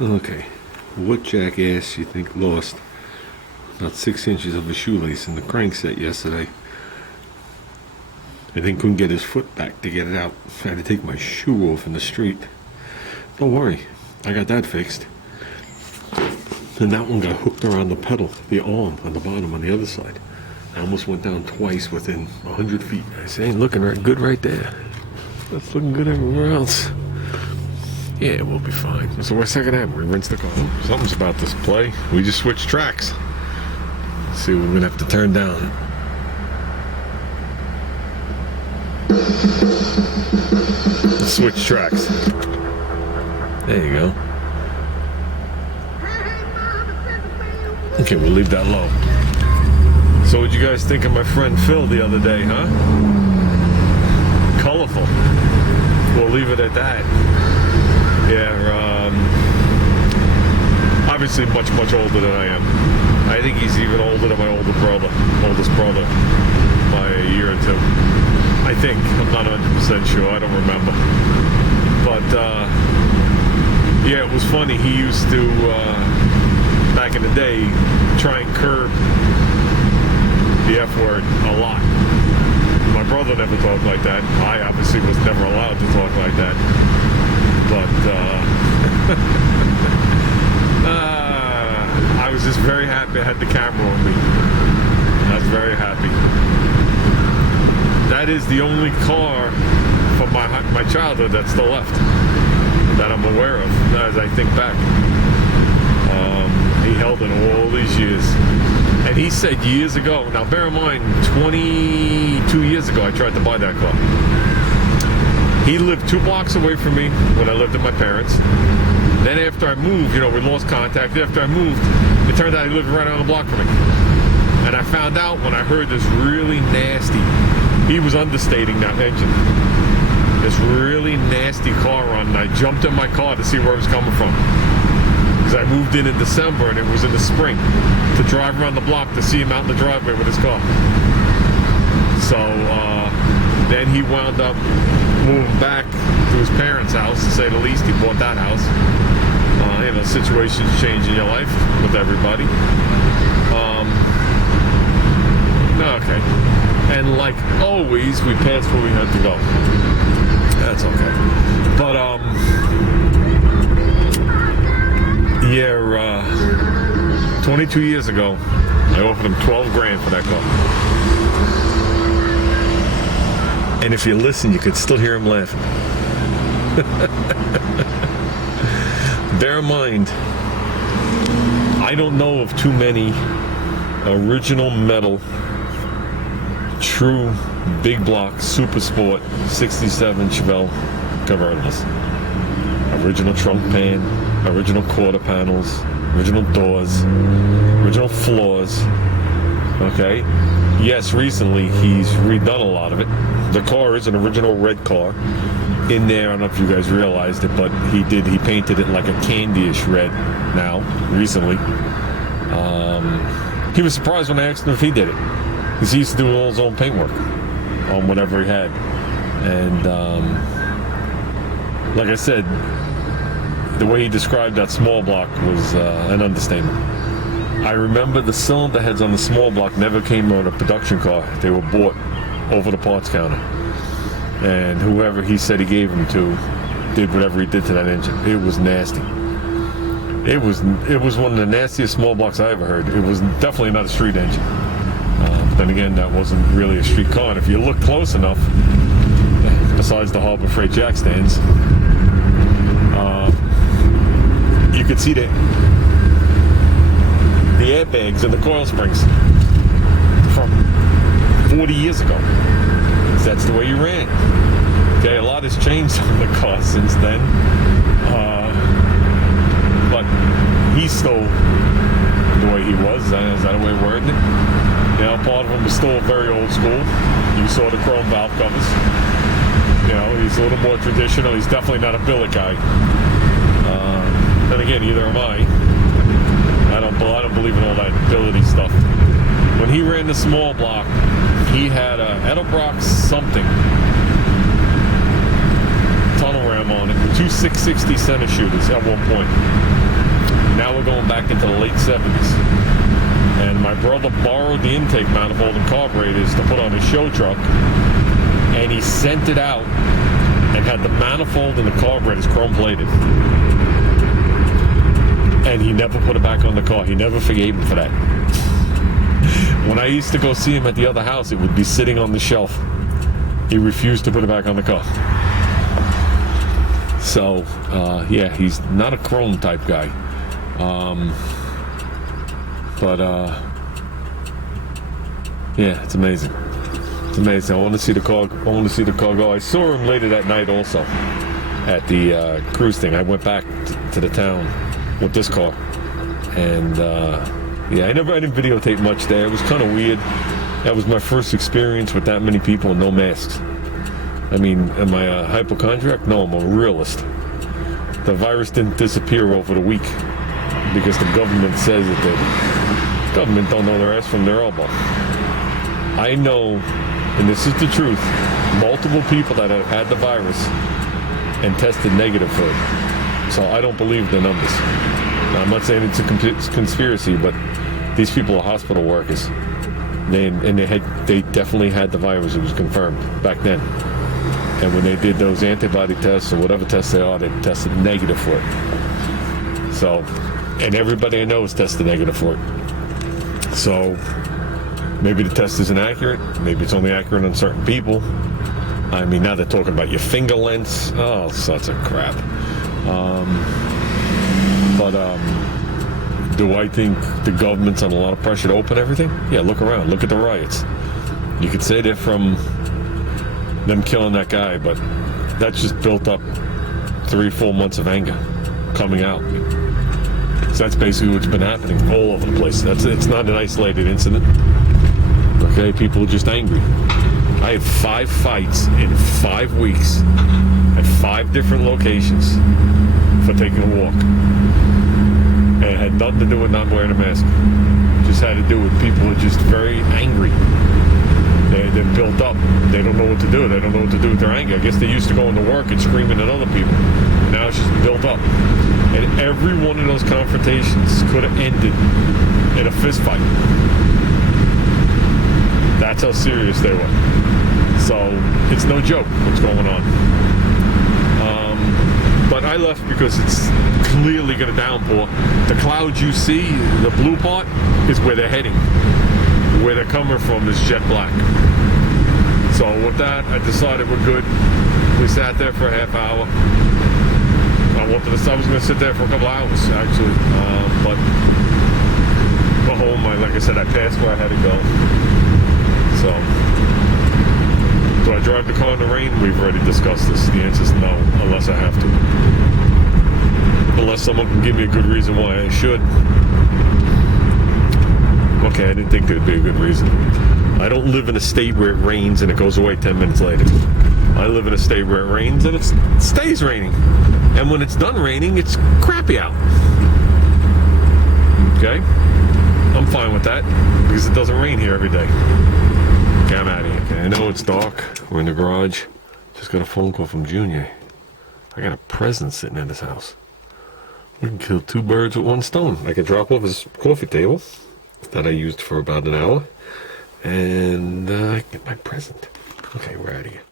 Okay, what jackass you think lost about 6 inches of a shoelace in the crankset yesterday and then couldn't get his foot back to get it out? I had to take my shoe off in the street. Don't worry, I got that fixed. And that one got hooked around the pedal, the arm on the bottom on the other side. I almost went down twice within 100 feet. I say, ain't looking right good right there. That's looking good everywhere else. Yeah, we'll be fine. So what's that gonna happen? We rinse the car. Something's about this play. We just switched tracks. Let's see what we're gonna have to turn down. Switch tracks. There you go. Okay, we'll leave that low. So what'd you guys think of my friend Phil the other day, huh? Colorful. We'll leave it at that. Yeah, obviously much older than I am. I think he's even older than my oldest brother, by a year or two. I think. I'm not 100% sure. I don't remember. But, yeah, it was funny. He used to, back in the day, try and curb the F word a lot. My brother never talked like that. I obviously was never allowed to talk like that. But I was just very happy I had the camera on me. I was very happy. That is the only car from my childhood that's still left that I'm aware of as I think back. He held it all these years. And he said years ago, now bear in mind, 22 years ago I tried to buy that car. He lived 2 blocks away from me when I lived with my parents. Then after I moved, we lost contact. After I moved, it turned out he lived right on the block from me. And I found out when I heard this really nasty, he was understating that engine. This really nasty car run, and I jumped in my car to see where it was coming from. Because I moved in December and it was in the spring to drive around the block to see him out in the driveway with his car. So then he wound up moving back to his parents' house, to say the least. He bought that house. Situations change in your life with everybody. Okay. And like always, we passed where we had to go. That's okay. But, yeah, 22 years ago, I offered him 12 grand for that car. And if you listen, you could still hear him laughing. Bear in mind, I don't know of too many original metal, true big block, super sport, 67 Chevelle convertibles. Original trunk pan, original quarter panels, original doors, original floors. Okay? Yes, recently he's redone a lot of it. The car is an original red car. In there, I don't know if you guys realized it, but he painted it like a candyish red now, recently. He was surprised when I asked him if he did it, because he used to do all his own paintwork on whatever he had. And like I said, the way he described that small block was an understatement. I remember the cylinder heads on the small block never came on a production car. They were bought over the parts counter. And whoever he said he gave them to did whatever he did to that engine. It was nasty. It was one of the nastiest small blocks I ever heard. It was definitely not a street engine. Then again, that wasn't really a street car. And if you look close enough, besides the Harbor Freight jack stands, you could see the airbags and the coil springs from 40 years ago. That's the way you ran. Okay, a lot has changed on the car since then. But he's still the way he was. Is that a way of wording it? Part of him is still very old school. You saw the chrome valve covers. He's a little more traditional. He's definitely not a billet guy. Then again, neither am I. I don't believe in all that billet-y stuff. When he ran the small block, he had a Edelbrock something tunnel ram on it, 2 660 center shooters at one point. Now we're going back into the late 70s. And my brother borrowed the intake manifold and carburetors to put on his show truck, and he sent it out and had the manifold and the carburetors chrome plated. And he never put it back on the car. He never forgave me for that. When I used to go see him at the other house, it would be sitting on the shelf. He refused to put it back on the car. So, yeah, he's not a chrome type guy. Yeah, it's amazing. It's amazing. I want to see the car. I want to see the car go. I saw him later that night also at the cruise thing. I went back to the town with this car, and yeah, I didn't videotape much there. It was kind of weird. That was my first experience with that many people and no masks. I mean, am I a hypochondriac? No, I'm a realist. The virus didn't disappear over the week because the government says it did. The government don't know their ass from their elbow. I know, and this is the truth, multiple people that have had the virus and tested negative for it. So I don't believe the numbers. Now, I'm not saying it's a conspiracy, but these people are hospital workers. They definitely had the virus. It was confirmed back then. And when they did those antibody tests or whatever tests they are, they tested negative for it. So, and everybody I know is tested negative for it. So, maybe the test isn't accurate. Maybe it's only accurate on certain people. I mean, now they're talking about your finger lengths. Oh, such a crap. Do I think the government's on a lot of pressure to open everything? Yeah, look around. Look at the riots. You could say they're from them killing that guy, but that's just built up 3-4 months of anger coming out. So that's basically what's been happening all over the place. It's not an isolated incident. Okay, people are just angry. I had 5 fights in 5 weeks at 5 different locations for taking a walk. And it had nothing to do with not wearing a mask. It just had to do with people who are just very angry. They're built up. They don't know what to do. They don't know what to do with their anger. I guess they used to going to work and screaming at other people. Now it's just built up. And every one of those confrontations could have ended in a fist fight. That's how serious they were. So it's no joke what's going on. But I left because it's clearly going to downpour. The clouds you see, the blue part, is where they're heading. Where they're coming from is jet black. So with that, I decided we're good. We sat there for a half hour. I was going to sit there for a couple hours, actually. But home, like I said, I passed where I had to go. So, do I drive the car in the rain? We've already discussed this. The answer is no, unless I have to. Unless someone can give me a good reason why I should. Okay, I didn't think there'd be a good reason. I don't live in a state where it rains and it goes away 10 minutes later. I live in a state where it rains and it stays raining. And when it's done raining, it's crappy out. Okay? I'm fine with that because it doesn't rain here every day. Okay, I'm out of here. Okay, I know it's dark. We're in the garage. Just got a phone call from Junior. I got a present sitting at his house. We can kill 2 birds with 1 stone. I can drop off his coffee table that I used for about an hour, and get my present. Okay, we're out of here.